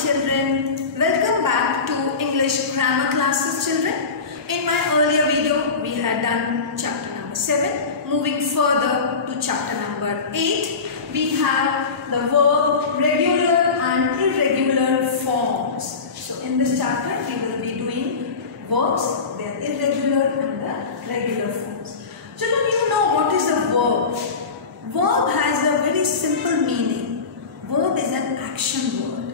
children, welcome back to English grammar classes children. In my earlier video we had done chapter number 7. Moving further to chapter number 8, we have the verb regular and irregular forms. So in this chapter we will be doing verbs, their irregular and the regular forms. Children, you know what is a verb? Verb has a very simple meaning. Verb is an action word.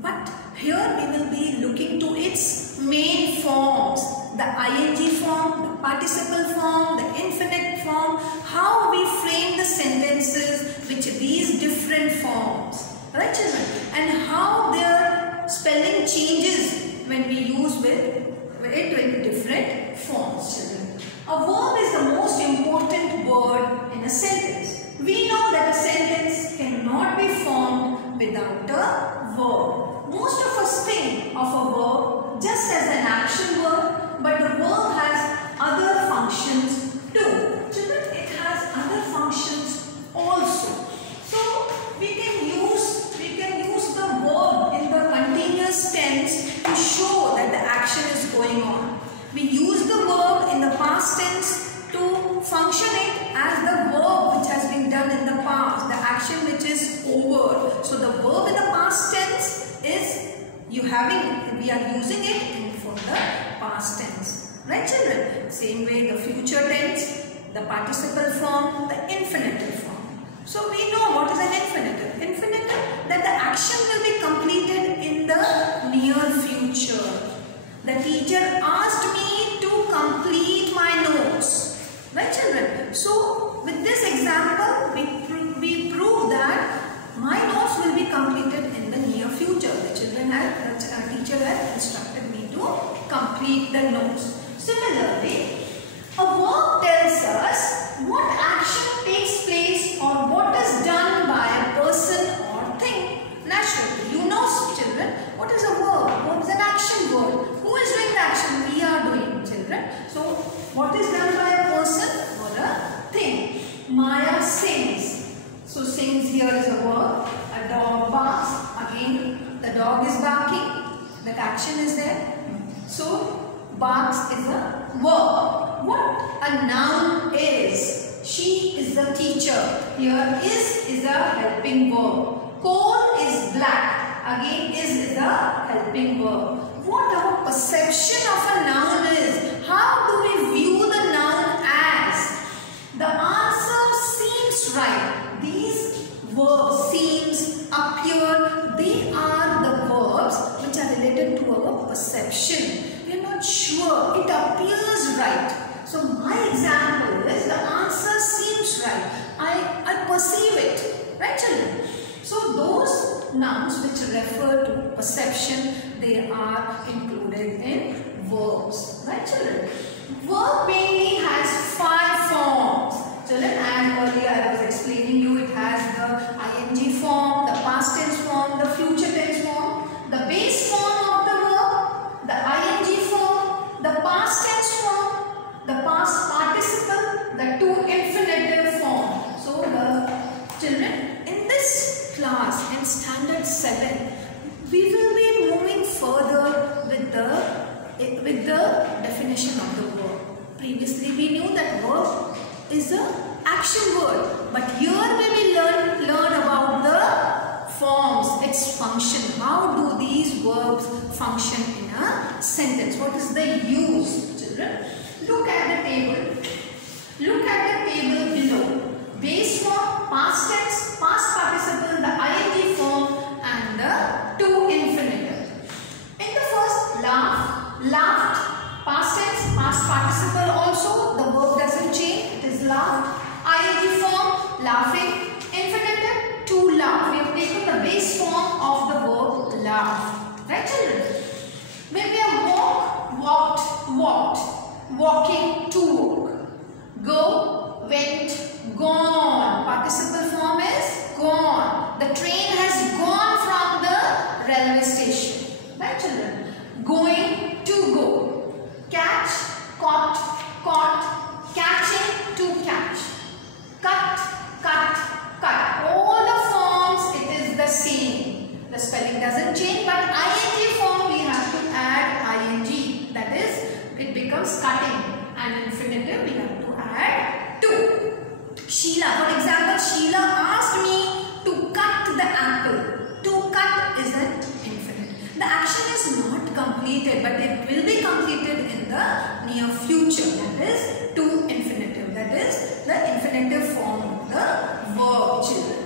But here we will be looking to its main forms. The ing form, the participle form, the infinite form. How we frame the sentences with these different forms. Right children? And how their spelling changes when we use it with different forms children. A verb is the most important word in a sentence. We know that a sentence cannot be formed without a verb. Most of us think of a verb just as an action word, but the verb has other functions too. Children, it has other functions also. So we can use the verb in the continuous tense to show that the action is going on. We use the verb in the past tense to function it as the verb which has been done in the past, the action which is over. So the verb in the past tense is we are using it for the past tense. Right children? Same way the future tense, the participle form, the infinitive form. So we know what is an infinitive. Infinitive, that the action will be completed in the near future. The teacher asked me to complete my notes. Right children? So with this example, we prove that my notes will be completed in the near future. The teacher had instructed me to complete the notes. Similarly, a verb tells us what action takes place or what is done by a person or thing naturally. You know children, what is a verb? Verb is an action word. Who is doing the action? We are doing children. So what is done by a person or a thing? Maya sings. So sings here is a verb. A dog barks. Again the dog is barking. The action is there. So barks is a verb. What a noun is? She is the teacher. Here is a helping verb. Coal is black. Again is a helping verb. What our perception of a noun is? How do we view the noun as? The answer seems right. These verbs seems, appear, they are the verbs which are related to our perception. We are not sure. It appears right. So my example is the answer seems right. I perceive it. Right children? So those nouns which refer to perception, they are included in verbs. Right children? Verb mainly has 5 forms. Children, as earlier I was explaining you, it has the ing form, the past tense form, the future tense form, the base form of the verb, the ing form, the past tense form, the past participle, the two infinitive form. So the children, in this class in standard 7, we will be moving further with the definition of the verb. Previously we knew that verb is a action word, but here we will learn about the forms, its function. How do these verbs function in a sentence? What is the use, children? Look at the table. Look at the table below. Base form, past tense, past participle, the ing form, and the two infinitive. In the first, laugh, laughed, past tense, past participle also, the verb doesn't change, it is laughed. ing form, laughing, infinitive, to laugh. We have taken the base form of the verb laugh. Right children? When we have walk, walked, walked. Walking, to walk. Go, went, gone. Participle form is gone. The train spelling doesn't change, but ing form we have to add ing. That is, it becomes cutting. And infinitive we have to add to. Sheila, for example, Sheila asked me to cut the apple. To cut is an infinite. The action is not completed, but it will be completed in the near future. That is to infinitive. That is the infinitive form of the verb, children.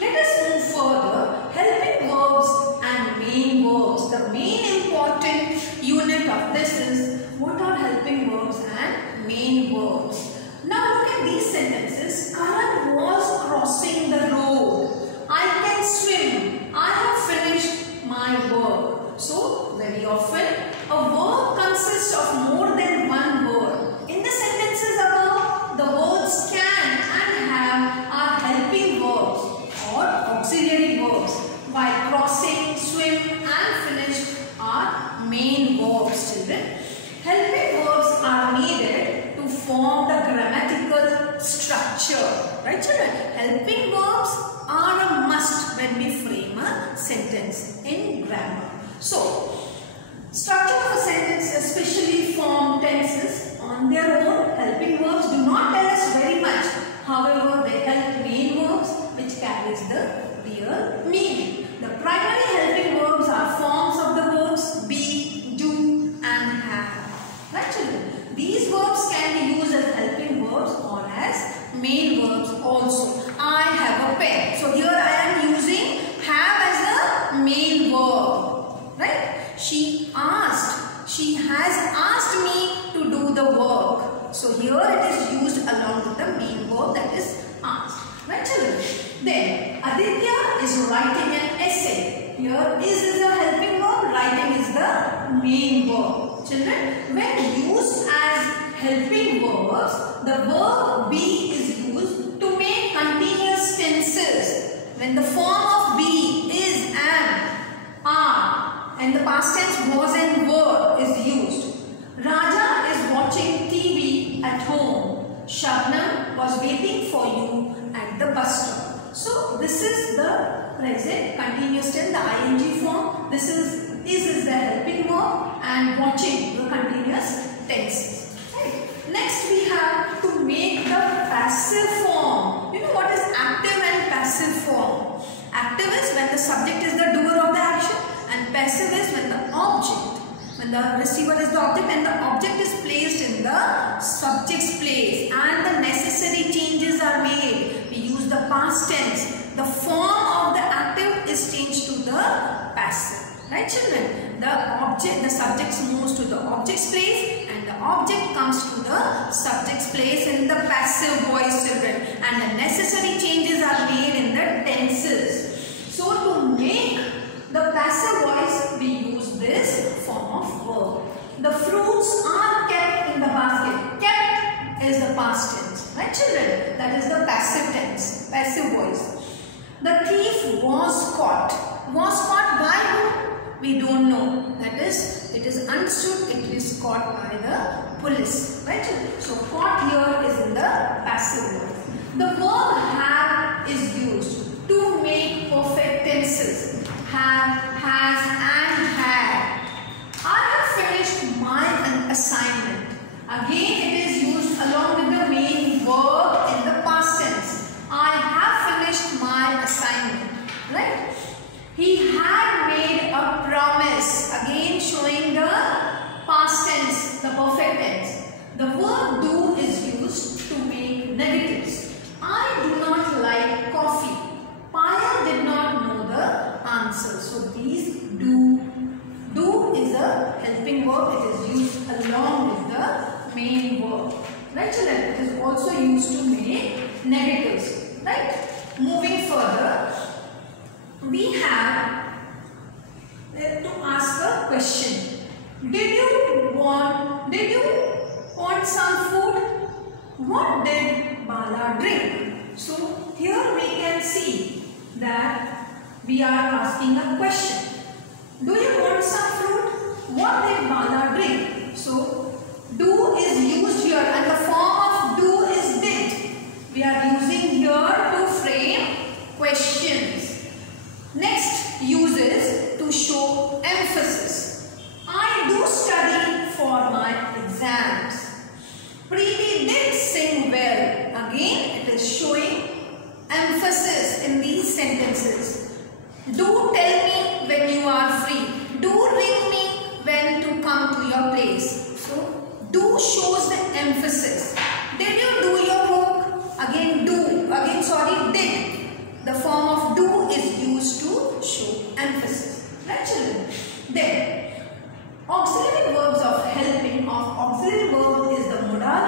Let us move further. Helping verbs and main verbs. The main important unit of this is what are helping verbs and main verbs. Now look at these sentences. Karan was crossing the road. I can swim. I have finished my work. So very often a verb consists of more than one word. In the sentences above, the words can and have are helping verbs or auxiliary verbs, while crossing, swim and finished are main verbs, children. Helping verbs are needed to form the grammatical structure. Right, children? Helping verbs are a must when we frame a sentence in grammar. So, structure of a sentence, especially form tenses, on their own, helping verbs do not tell us very much. However, they help main verbs which carries the real meaning. The primary helping verbs are forms of the verbs be, do and have. Right, children? These verbs can be used as helping verbs or as main verbs also. I have a pen. So here I am using have as a main verb. Right? She has asked me to do the work. So here it is used along with the main verb, that is asked. Right, children? Then Aditya is writing an essay. Here is a helping verb, writing is the main verb. Children, when used as helping verbs, the verb be is used to make continuous tenses. When the form of be, is, am, are, and the past tense was and were is used. Raja is watching TV at home. Shabnam was waiting for you at the bus stop. So this is the present continuous tense, the ing form. This is the helping verb, and watching the continuous tenses. Right. Next we have to make the passive form. You know what is active and passive form? Active is when the subject is the doer of the action, and passive is when the object, when the receiver is the object and the object is placed in the subject's place and the necessary changes are made. We use the past tense. The form of the active is changed to the passive. Right, children? The subject moves to the object's place and the object comes to the subject's place in the passive voice, children. And the necessary changes are made in the tenses. So to make the passive voice, we use this form of verb. The fruits are kept in the basket. Kept is the past tense. Right, children? That is the passive tense, passive voice. The thief was caught. Was caught by whom? We don't know. That is, it is understood it is caught by the police. Right? So caught here is in the passive voice. The verb have is used to make perfect tenses. Have, has and had. I have finished my assignment. Again it is used along with the main verb in the past tense. I have finished my assignment. Right? He had made a promise. Again showing the past tense, the perfect tense. The verb do is used to make negatives. I do not like coffee. Payal did not know the answer. So these do. Do is a helping verb. It is used along with the main verb. Right, children? It is also used to make negatives. Right? Moving further, we have to ask a question. Did you want some food? What did Bala drink? So here we can see that we are asking a question. Do you want some fruit? What did Bala drink? So do is used here and the form of do is did. We are using here to frame questions. Next uses to show emphasis. I do study for my exams. Preeti did sing well. Again, it is showing emphasis in these sentences. Do tell me when you are free. Do ring me when to come to your place. So, do shows the emphasis. Did you do your work? Again, do. Again, sorry, did. The form of do is used to show emphasis. Right, children? Then, auxiliary verbs of helping. Auxiliary verb is the modal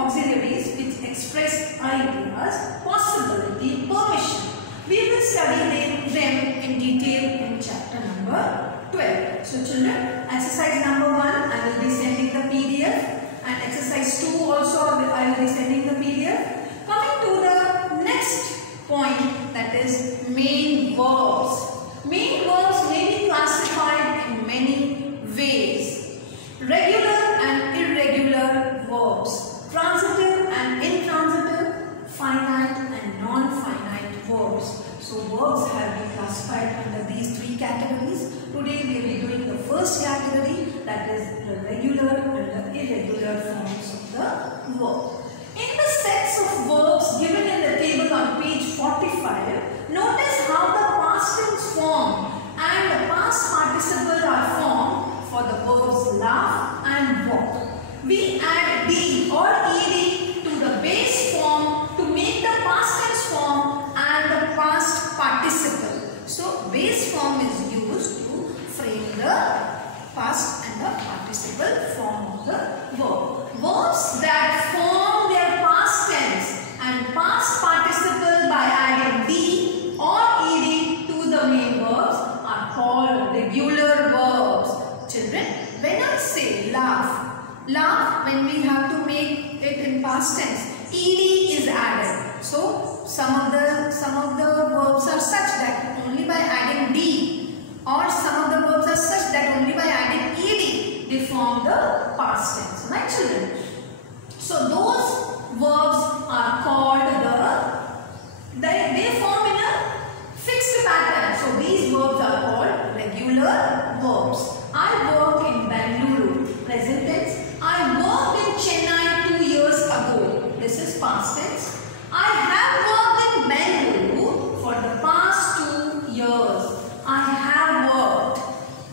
auxiliaries which express ideas, possibility, permission. We will study them in detail in chapter number 12. So children, exercise number 1 I will be sending the PDF, and exercise 2 also I will be sending the PDF. Coming to the next point, that is main verbs. Main verbs may be classified in many ways. Regular and irregular verbs, transitive and intransitive, finite and non-finite verbs. So verbs have been classified under these 3 categories. Today we will be doing the first category, that is the regular and the irregular forms of the verb. In the sets of verbs given in the table on page 45, notice how the past tense form and the past participle are formed for the verbs laugh and walk. We add D or ED to the base form to make the past tense form and the past participle. So base form is used to frame the past and the participle form of the verb. Verbs that form their past tense and past participle by adding D or ED to the main verbs are called regular verbs. Children, when I say laugh, when we have to make it in past tense, ED is added. So some of the verbs are such that only by adding D, or some of the verbs are such that only by adding ED they form the past tense. Right, children? So those verbs are called they form in a fixed pattern. So these verbs are called regular verbs. I work in Bangalore, present tense. I worked in Chennai 2 years ago. This is past tense. I have worked in Bangalore for the past 2 years. I have worked.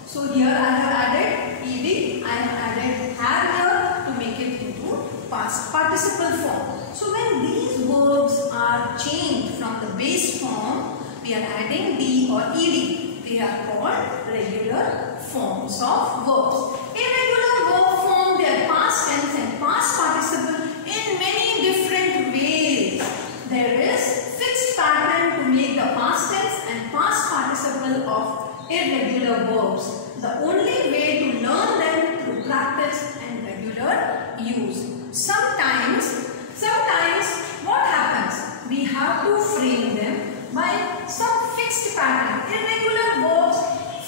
So here I have added ED. I have added have here to make it into past participle form. So when these verbs are changed from the base form, we are adding D or ED. They are called regular forms of verbs. Irregular verb form their past tense and past participle in many different ways. There is fixed pattern to make the past tense and past participle of irregular verbs. The only way to learn them through practice and regular use. Sometimes what happens? We have to frame them by some fixed pattern. Irregular verbs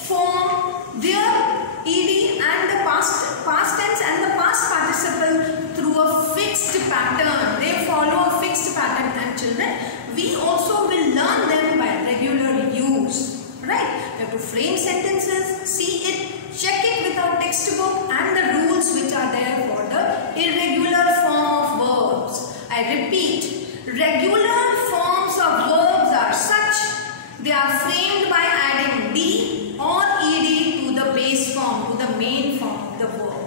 form their ED and the past tense and the past participle through a fixed pattern. They follow a fixed pattern, and children, we also will learn them by regular use. Right? We have to frame sentences, see it, check it with our textbook and the rules which are there for the irregular form of verbs. I repeat, regular forms of verbs are such, they are framed by adding D or ED to the base form, to the main form of the verb.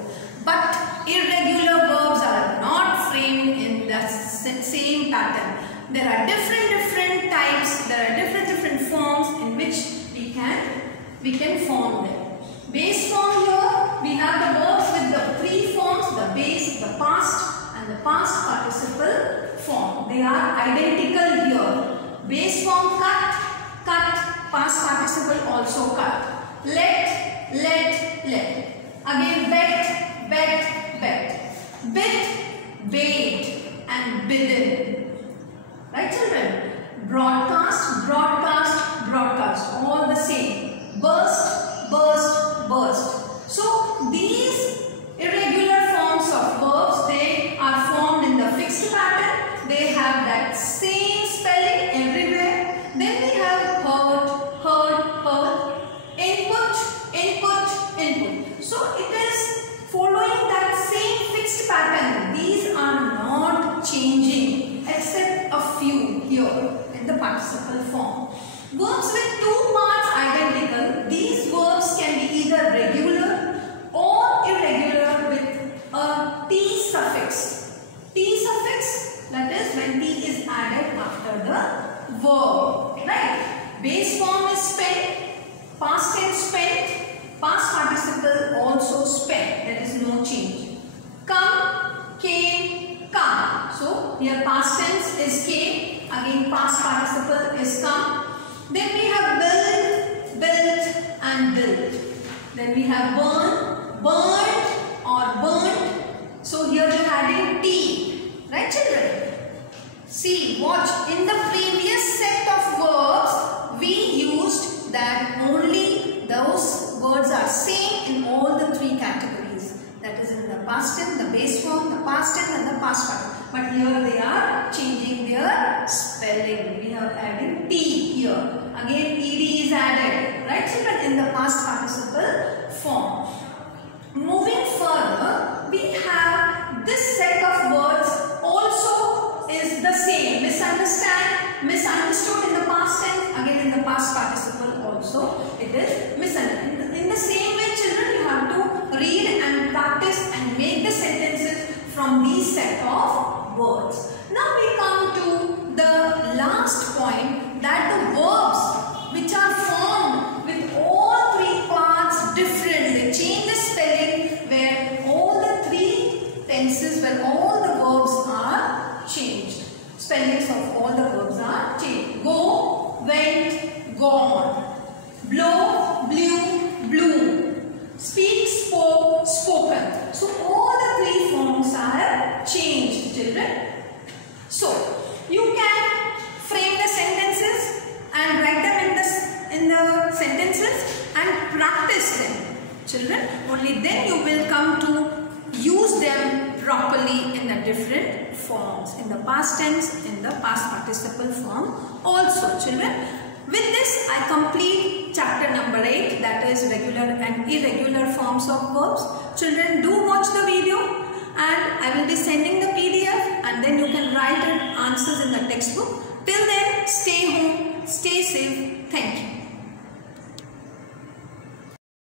But irregular verbs are not framed in the same pattern. There are different types, there are different forms in which we can form them. Base form here, we have the verbs with the 3 forms, the base, the past and the past participle form. They are identical here. Base form cut, past participle also cut. Let. Again bet, bid, bait and bidden. Right, children? Broadcast, all the same. Burst. So these irregular forms of verbs, they are formed in the fixed pattern. They have that same spelling everywhere. Then we have hurt. Input here past tense is came, again past participle is come. Then we have build, built and built. Then we have burn, burned or burnt. So here we are adding T, right children? See, watch, in the previous set of verbs we used that only those words are same in all the three categories. That is in the past tense, the base form, the past tense and the past participle. But here they are changing their spelling. We have added T here. Again ED is added, right children, in the past participle form. Moving further, we have this set of words also is the same. Misunderstand, misunderstood in the past tense, again in the past participle also it is misunderstood. In the same way children, you have to read and practice and make the sentences from these set of words. Now we come to the last point, that the verbs which are formed with all three parts different, they change the spelling where all the three tenses, where all the verbs are changed. Spellings of all the verbs are changed. Go, went, gone. Blow, blew, blew. Speak, spoke, spoken. So all the three forms are changed children. So you can frame the sentences and write them in the sentences and practice them children. Only then you will come to use them properly in the different forms, in the past tense, in the past participle form also children. With this I complete chapter number 8, that is regular and irregular forms of verbs. Children, do watch the video and I will be sending the PDF and then you can write answers in the textbook. Till then, stay home, stay safe. Thank you.